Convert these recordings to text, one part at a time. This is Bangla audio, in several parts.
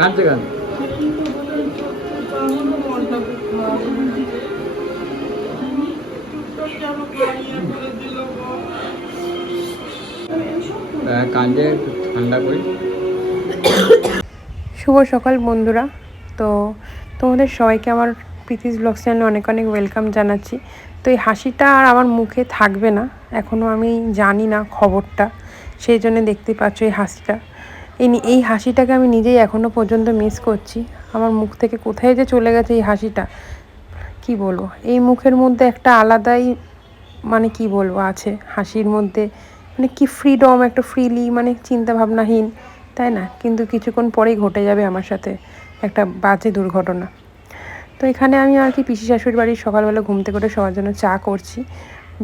কাঁদছে কেন? কাঁদছে, একটু ঠান্ডা করি। শুভ সকাল বন্ধুরা। তো তোমাদের সবাইকে আমার প্রীতিস ব্লগ চ্যানেলে অনেক অনেক ওয়েলকাম জানাচ্ছি। তো এই হাসিটা আর আমার মুখে থাকবে না, এখনও আমি জানি না খবরটা, সেই জন্য দেখতে পাচ্ছ এই হাসিটা। এই হাসিটাকে আমি নিজেই এখনও পর্যন্ত মিস করছি। আমার মুখ থেকে কোথায় যে চলে গেছে এই হাসিটা, কি বলবো। এই মুখের মধ্যে একটা আলাদাই মানে কি বলবো আছে হাসির মধ্যে, মানে কি ফ্রিডম, একটা ফ্রিলি, মানে চিন্তা ভাবনাহীন, তাই না? কিন্তু কিছুক্ষণ পরেই ঘটে যাবে আমার সাথে একটা বাজে দুর্ঘটনা। তো এখানে আমি আর কি পিসি শাশুড়ির বাড়ির সকালবেলা ঘুম থেকে উঠে সবার জন্য চা করছি,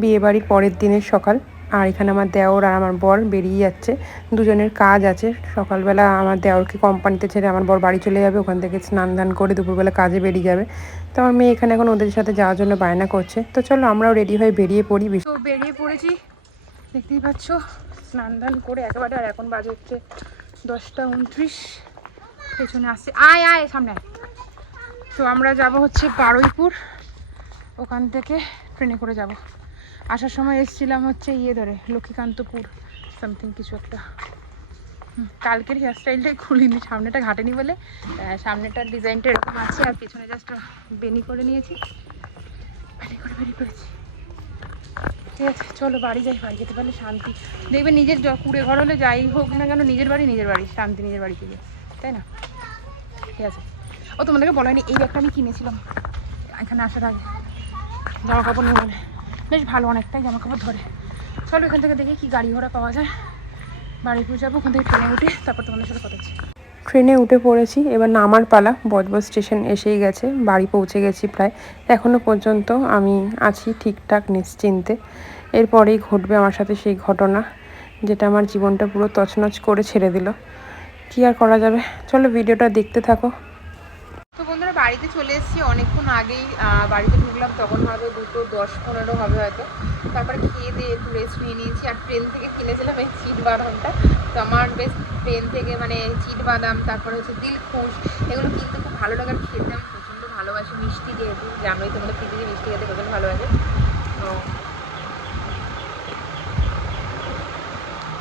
বিয়ে বাড়ির পরের দিনের সকাল। আর এখানে আমার দেওর আর আমার বর বেরিয়ে যাচ্ছে, দুজনের কাজ আছে। সকালবেলা আমার দেওরকে কোম্পানিতে ছেড়ে আমার বর বাড়ি চলে যাবে, ওখান থেকে স্নান ধান করে দুপুরবেলা কাজে বেরিয়ে যাবে। তো আমার মেয়ে এখানে এখন ওদের সাথে যাওয়ার জন্য বায়না করছে। তো চলো আমরাও রেডি হয়ে বেরিয়ে পড়ি। তো বেরিয়ে পড়েছি, দেখতেই পাচ্ছ, স্নান ধান করে একেবারে। আর এখন বাজে হচ্ছে 10টা 29। পেছনে আসছে, আয় আয় সামনে। তো আমরা যাব হচ্ছে বারুইপুর, ওখান থেকে ট্রেনে করে যাব। আসার সময় এসেছিলাম হচ্ছে ধরে লক্ষ্মীকান্তপুর সামথিং কিছু একটা। কালকের হেয়ারস্টাইলটাই খুলিনি, সামনেটা ঘাটেনি বলে। সামনেটার ডিজাইনটা এরকম আছে, আর পেছনে জাস্ট বেনি করে নিয়েছি, বেনি করে বেরিয়ে পড়েছি। ঠিক আছে, চলো বাড়ি যাই। বাড়ি যেতে পারলে শান্তি। দেখবে নিজের কুড়ে ঘর হলে যাই হোক না কেন, নিজের বাড়ি শান্তি, নিজের বাড়ি থেকে, তাই না? ঠিক আছে। ও তোমাদেরকে বলা হয়নি, এই ব্যাগটা আমি কিনেছিলাম এখানে আসার আগে। জামা কাপড় নিয়ে বলে বেশ ভালো, অনেকটাই জামা কাপড় ধরে। চলো এখান থেকে দেখি কি গাড়ি ঘোড়া পাওয়া যায়। বাড়িপুর যাবো, ওখান থেকে ট্রেনে উঠে তারপর তোমাদের সাথে কথা হচ্ছে। ট্রেনে উঠে পড়েছি, এবার নামার পালা। বজবজ স্টেশন এসেই গেছে, বাড়ি পৌঁছে গেছি প্রায়। এখনও পর্যন্ত আমি আছি ঠিকঠাক নিশ্চিন্তে। এরপরেই ঘটবে আমার সাথে সেই ঘটনা যেটা আমার জীবনটা পুরো তছনছ করে ছেড়ে দিল। কি আর করা যাবে, চলো ভিডিওটা দেখতে থাকো। তো বন্ধুরা বাড়িতে চলে এসেছি অনেকক্ষণ আগেই। বাড়িতে ঢুকলাম তখন হয়তো 2:10-15 হবে হয়তো। তারপরে খেয়ে দিয়ে একটু রেস্ট নিয়ে নিয়েছি। আর ট্রেন থেকে কিনেছিলাম এই চিট বাদামটা। তো আমার বেশ ট্রেন থেকে মানে চিট বাদাম, তারপরে হচ্ছে দিলখুশ, এগুলো কিনতে খুব ভালো লাগে। খেতে আমি প্রচণ্ড ভালোবাসি, মিষ্টি যেহেতু জানোই তোমাদের পৃথিবী মিষ্টি খেতে প্রচণ্ড ভালোবাসে। তো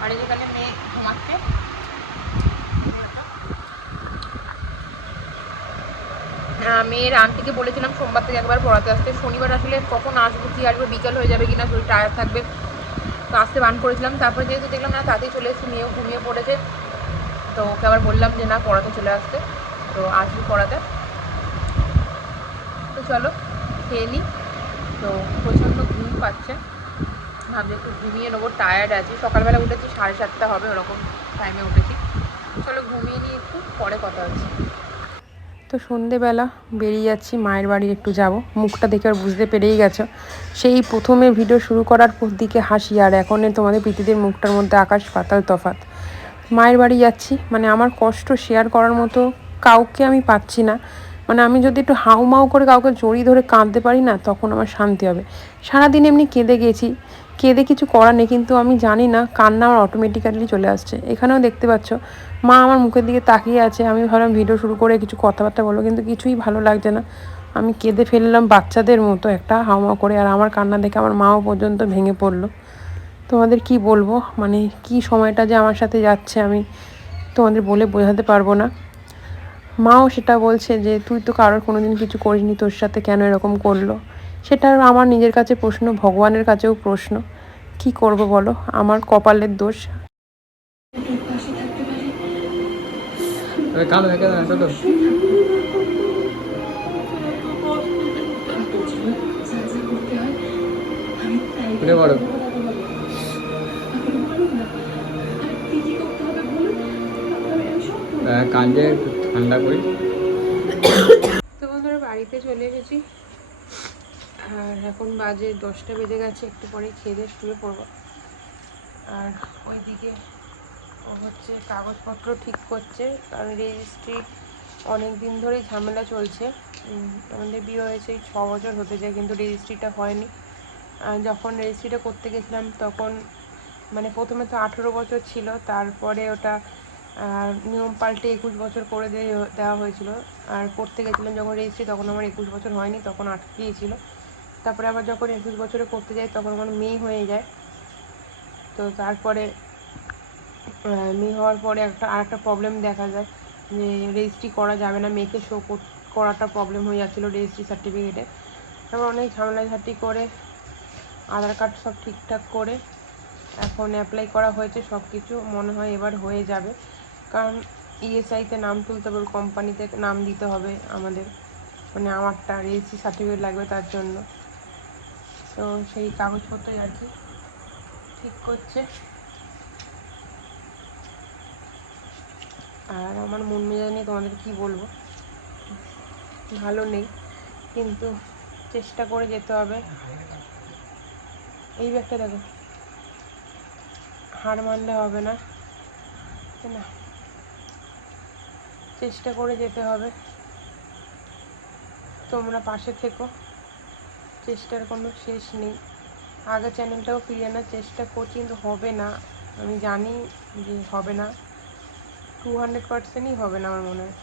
আর যেখানে মেয়ে ঘুমাচ্ছে, মেয়ের আন্টিকে বলেছিলাম সোমবার থেকে একবার পড়াতে আসতে। শনিবার আসলে কখন আসবো কি আসবো, বিকাল হয়ে যাবে কিনা, শরীর টায়ার্ড থাকবে, তো আসতে বান করেছিলাম। তারপরে যেহেতু দেখলাম না তাতেই চলে এসেছি, মেয়েও ঘুমিয়ে পড়েছে, তো ওকে আবার বললাম যে না পড়াতে চলে আসতে, তো আসবি পড়াতে। তো চলো খেয়ে নিই। তো প্রচণ্ড ঘুম পাচ্ছে, ভাবছি একটু ঘুমিয়ে নেবো, টায়ার্ড আছি। সকালবেলা উঠেছি 7:30 হবে, ওরকম টাইমে উঠেছি। চলো ঘুমিয়ে নিয়ে একটু পরে কথা হচ্ছে। তো সন্ধেবেলা বেরিয়ে যাচ্ছি, মায়ের বাড়ি একটু যাব। মুখটা দেখে আর বুঝতে পেরেই গেছো, সেই প্রথমে ভিডিও শুরু করার দিকে হাসি, আর এখন তোমাদের প্রীতিদের মুখটার মধ্যে আকাশ পাতাল তফাৎ। মায়ের বাড়ি যাচ্ছি, মানে আমার কষ্ট শেয়ার করার মতো কাউকে আমি পাচ্ছি না। মানে আমি যদি একটু হাউমাউ করে কাউকে জড়িয়ে ধরে কাঁদতে পারি না, তখন আমার শান্তি হবে। সারাদিন এমনি কেঁদে গেছি, কেঁদে কিছু করার নেই, কিন্তু আমি জানি না কান্না আমার অটোমেটিক্যালি চলে আসছে। এখানেও দেখতে পাচ্ছ মা আমার মুখের দিকে তাকিয়ে আছে। আমি ভাবলাম ভিডিও শুরু করে কিছু কথাবার্তা বলবো, কিন্তু কিছুই ভালো লাগছে না। আমি কেঁদে ফেললাম বাচ্চাদের মতো একটা হাউমাউ করে, আর আমার কান্না দেখে আমার মাও পর্যন্ত ভেঙে পড়লো। তোমাদের কি বলবো, মানে কি সময়টা যে আমার সাথে যাচ্ছে আমি তোমাদের বলে বোঝাতে পারবো না। মাও সেটা বলছে যে তুই তো কারোর কোনো দিন কিছু করিসনি, তোর সাথে কেন এরকম করলো। সেটা আমার নিজের কাছে প্রশ্ন, ভগবানের কাছেও প্রশ্ন। কি করব বলো, আমার কপালের দোষ। কালো হয়ে গেল না ছোটো। উঠে পড়ো। কাঁদছে, একটু ঠান্ডা করি। তো বন্ধুরা বাড়িতে চলে এসেছি, আর এখন বাজে 10টা বেজে গেছে। একটু পরে খেয়ে দিয়ে শুয়ে পড়বো। আর ওইদিকে ও হচ্ছে কাগজপত্র ঠিক করছে, কারণ রেজিস্ট্রি অনেক দিন ধরেই ঝামেলা চলছে। আমাদের বিয়ে হয়েছে 6 বছর হতে যায়, কিন্তু রেজিস্ট্রিটা হয়নি। যখন রেজিস্ট্রিটা করতে গেছিলাম তখন মানে প্রথমে তো 18 বছর ছিল, তারপরে ওটা আর নিয়ম পাল্টে 21 বছর করে দেওয়া হয়েছিল। আর করতে গেছিলাম যখন রেজিস্ট্রি, তখন আমার 21 বছর হয়নি, তখন আটকে গিয়েছিল। তারপরে আবার যখন 21 বছরে করতে যাই তখন আমার মেয়ে হয়ে যায়। তো তারপরে মেয়ে হওয়ার পরে আরেকটা প্রবলেম দেখা যায় যে রেজিস্ট্রি করা যাবে না, মেয়েকে শো করাটা প্রবলেম হয়ে যাচ্ছিলো রেজিস্ট্রি সার্টিফিকেটে। তারপর অনেক ঝামেলাঝাটি করে আধার কার্ড সব ঠিকঠাক করে এখন অ্যাপ্লাই করা হয়েছে, সব কিছু মনে হয় এবার হয়ে যাবে। কারণ ইএসআইতে নাম তুলতে হবে, কোম্পানিতে নাম দিতে হবে আমাদের, মানে আমারটা রেজিস্ট্রি সার্টিফিকেট লাগবে তার জন্য। তো সেই কাগজপত্রই আর কি ঠিক করছে। আর আমার মন মেজাজ নিয়ে তোমাদের কী বলবো, ভালো নেই, কিন্তু চেষ্টা করে যেতে হবে। এই ব্যাগটা দেখো, হার মানলে হবে না, না, চেষ্টা করে যেতে হবে। তোমরা পাশে থেকো, চেষ্টার কোনো শেষ নেই। আগে চ্যানেলটাও ফিরিয়ে আনার চেষ্টা করছি, কিন্তু হবে না, আমি জানি যে হবে না, 200%ই হবে না আমার মনে হয়।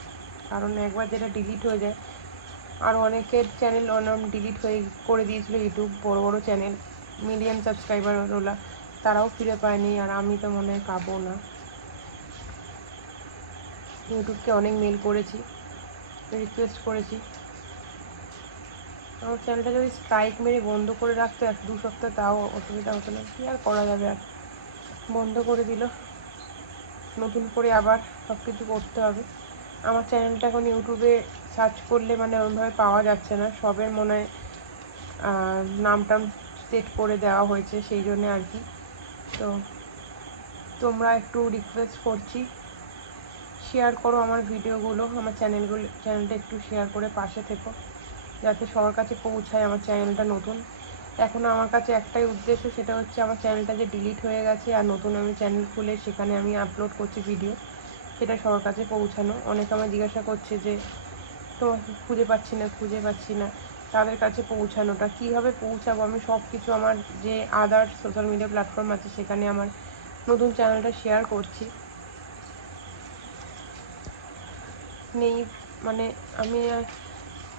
কারণ একবার যেটা ডিলিট হয়ে যায়, আর অনেকের চ্যানেল ডিলিট হয়ে করে দিয়েছিল ইউটিউব, বড় বড় চ্যানেল, মিলিয়ন সাবস্ক্রাইবার ওলা, তারাও ফিরে পায়নি। আর আমি তো মনে হয় পাবো না। ইউটিউবকে অনেক মেল করেছি, রিকোয়েস্ট করেছি, আমার চ্যানেলটা যদি স্ট্রাইক মেরে বন্ধ করে রাখতো 1-2 সপ্তাহ, তাও অসুবিধা হতো না। কী আর করা যাবে, আর বন্ধ করে দিল, নতুন করে আবার সব কিছু করতে হবে। আমার চ্যানেলটা এখন ইউটিউবে সার্চ করলে মানে ওরমভাবে পাওয়া যাচ্ছে না, সবের মনে হয় নাম সেট করে দেওয়া হয়েছে, সেই জন্যে আর কি। তো তোমরা একটু রিকোয়েস্ট করছি, শেয়ার করো আমার ভিডিওগুলো, আমার চ্যানেলটা একটু শেয়ার করে পাশে থেকো, যাতে সবার কাছে পৌঁছায় আমার চ্যানেলটা নতুন। এখন আমার কাছে একটাই উদ্দেশ্য, সেটা হচ্ছে আমার চ্যানেলটা যে ডিলিট হয়ে গেছে আর নতুন আমি চ্যানেল খুলে সেখানে আমি আপলোড করছি ভিডিও, সেটা সবার কাছে পৌঁছানো। অনেকে আমার জিজ্ঞাসা করছে যে তোমাকে খুঁজে পাচ্ছি না, তাদের কাছে পৌঁছানোটা কীভাবে পৌঁছাবো, আমি সব কিছু আমার যে আদার্স সোশ্যাল মিডিয়া প্ল্যাটফর্ম আছে সেখানে আমার নতুন চ্যানেলটা শেয়ার করছি। নেই মানে আমি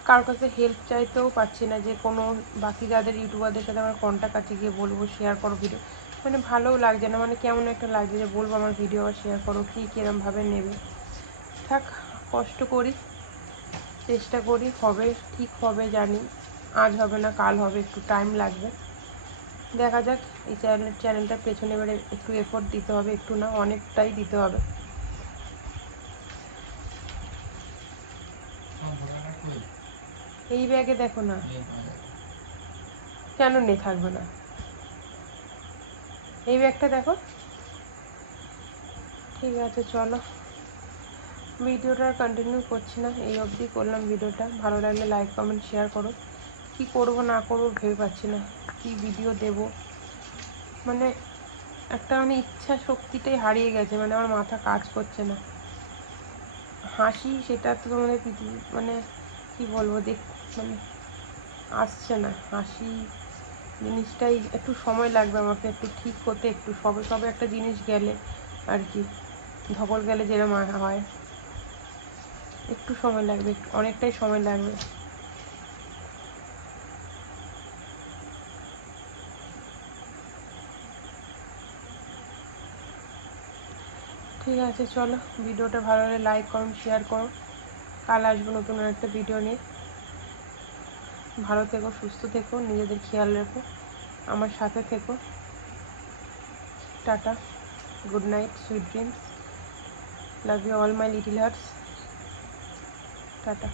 কারোর কাছে হেল্প চাইতেও পাচ্ছি না, যে কোনো বাকি যাদের ইউটিউবারদের সাথে আমার কন্ট্যাক্ট আছে গিয়ে বলবো শেয়ার করো ভিডিও, মানে ভালোও লাগছে না, মানে কেমন একটা লাগছে যে বলবো আমার ভিডিও আবার শেয়ার করো, কীরমভাবে নেবে। থাক, কষ্ট করি, চেষ্টা করি, হবে, ঠিক হবে জানি, আজ হবে না কাল হবে, একটু টাইম লাগবে, দেখা যাক। এই চ্যানেলটার পেছনে এবারে একটু এফোর্ট দিতে হবে, একটু না অনেকটাই দিতে হবে। এই ব্যাগে দেখো না, কেন নেই থাকবে না, এই ব্যাগটা দেখো। ঠিক আছে, চলো, ভিডিওটা কন্টিনিউ করছি না, এই অবধি করলাম ভিডিওটা। ভালো লাগলে লাইক কমেন্ট শেয়ার করো। কি করব না করবো ভেবে পাচ্ছি না, কি ভিডিও দেব, মানে একটা মানে ইচ্ছা শক্তিটাই হারিয়ে গেছে, মানে আমার মাথা কাজ করছে না। হাসি সেটা তো তোমাদের পৃথিবী, মানে কি বলবো, মানে আসছে না হাসি জিনিসটাই, একটু সময় লাগবে আমাকে একটু ঠিক হতে, একটু সবে একটা জিনিস গেলে আর কি, ধকল গেলে যেরকম হয়, একটু সময় লাগবে, অনেকটাই সময় লাগবে। ঠিক আছে, চলো, ভিডিওটা ভালো হলে লাইক কমেন্ট শেয়ার করো। কাল আসবো নতুন একটা ভিডিও নিয়ে। ভালো থেকো, সুস্থ থেকো, নিজেদের খেয়াল রেখো, আমার সাথে থেকো। Tata, good night, sweet dreams, love you all my little hearts, tata.